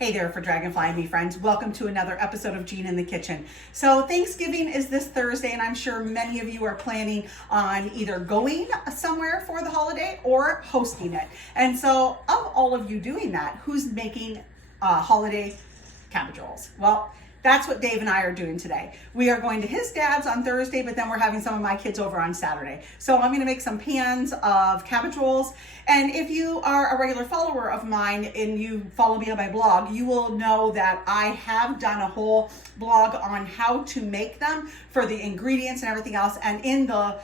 Hey there for Dragonfly and me friends. Welcome to another episode of Jean in the Kitchen. So Thanksgiving is this Thursday and I'm sure many of you are planning on either going somewhere for the holiday or hosting it. And so of all of you doing that, who's making holiday cabbage rolls? Well, that's what Dave and I are doing today. We are going to his dad's on Thursday, but then we're having some of my kids over on Saturday. So I'm gonna make some pans of cabbage rolls. And if you are a regular follower of mine and you follow me on my blog, you will know that I have done a whole blog on how to make them for the ingredients and everything else. And in the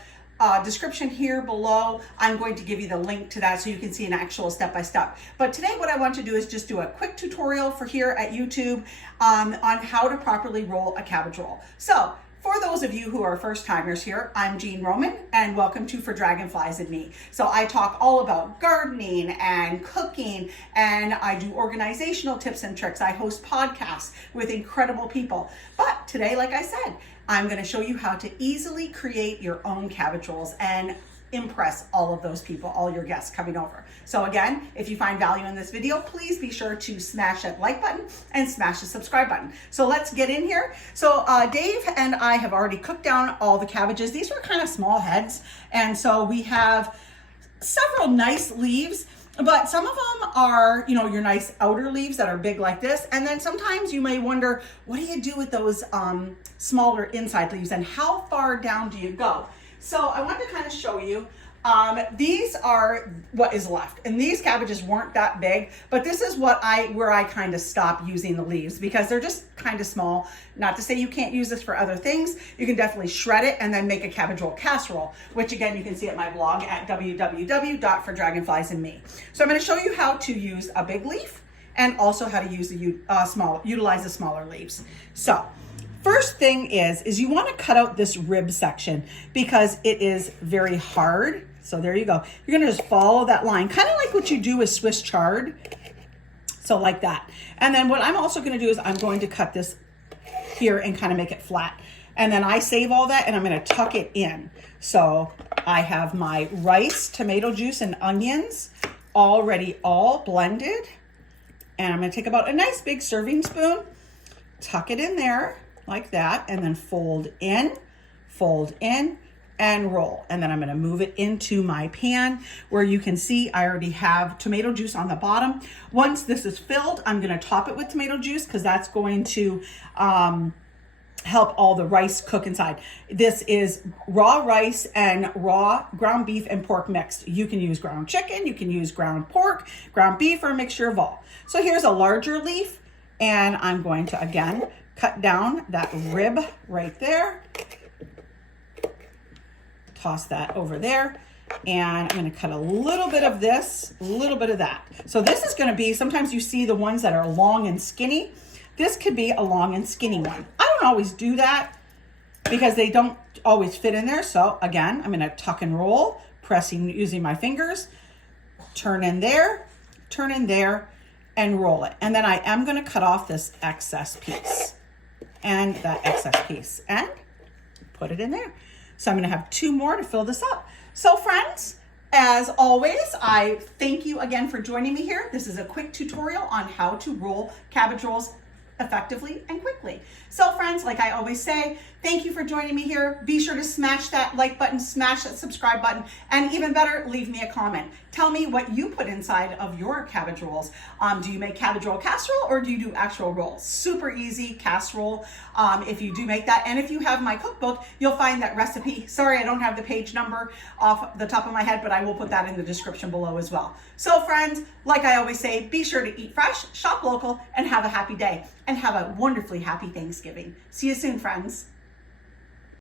description here below, I'm going to give you the link to that so you can see an actual step-by-step. But today what I want to do is just do a quick tutorial for here at YouTube on how to properly roll a cabbage roll. So for those of you who are first timers here, I'm Jean Roman and welcome to For Dragonflies and Me. So I talk all about gardening and cooking and I do organizational tips and tricks. I host podcasts with incredible people. But today, like I said, I'm going to show you how to easily create your own cabbage rolls and impress all of those people, all your guests coming over. So again, if you find value in this video, please be sure to smash that like button and smash the subscribe button. So let's get in here. So Dave and I have already cooked down all the cabbages. These were kind of small heads. And so we have several nice leaves. But some of them are, your nice outer leaves that are big like this. And then sometimes you may wonder, what do you do with those smaller inside leaves and how far down do you go? So I want to kind of show you, these are what is left. And these cabbages weren't that big, but this is where I kind of stop using the leaves because they're just kind of small. Not to say you can't use this for other things. You can definitely shred it and then make a cabbage roll casserole, which again, you can see at my blog at www.fordragonfliesandme. So I'm going to show you how to use a big leaf and also how to use utilize the smaller leaves. So first thing is you want to cut out this rib section because it is very hard. So there you go. You're going to just follow that line, kind of like what you do with Swiss chard. So like that. And then what I'm also going to do is I'm going to cut this here and kind of make it flat. And then I save all that and I'm going to tuck it in. So I have my rice, tomato juice, and onions already all blended. And I'm going to take about a nice big serving spoon, tuck it in there like that, and then fold in, and roll. And then I'm going to move it into my pan where you can see I already have tomato juice on the bottom. Once this is filled, I'm going to top it with tomato juice because that's going to help all the rice cook inside. This is raw rice and raw ground beef and pork mixed. You can use ground chicken, you can use ground pork, ground beef, or a mixture of all. So here's a larger leaf, and I'm going to again cut down that rib right there. Toss that over there. And I'm going to cut a little bit of this, a little bit of that. So this is going to be, sometimes you see the ones that are long and skinny. This could be a long and skinny one. I don't always do that because they don't always fit in there. So again, I'm going to tuck and roll, pressing using my fingers, turn in there, and roll it. And then I am going to cut off this excess piece and that excess piece and put it in there. So I'm going to have two more to fill this up. So friends, as always, I thank you again for joining me here. This is a quick tutorial on how to roll cabbage rolls effectively and quickly. So friends, like I always say, thank you for joining me here. Be sure to smash that like button, smash that subscribe button, and even better, leave me a comment. Tell me what you put inside of your cabbage rolls. Do you make cabbage roll casserole or do you do actual rolls? Super easy casserole if you do make that. And if you have my cookbook, you'll find that recipe. Sorry, I don't have the page number off the top of my head, but I will put that in the description below as well. So friends, like I always say, be sure to eat fresh, shop local, and have a happy day. And have a wonderfully happy Thanksgiving. See you soon, friends.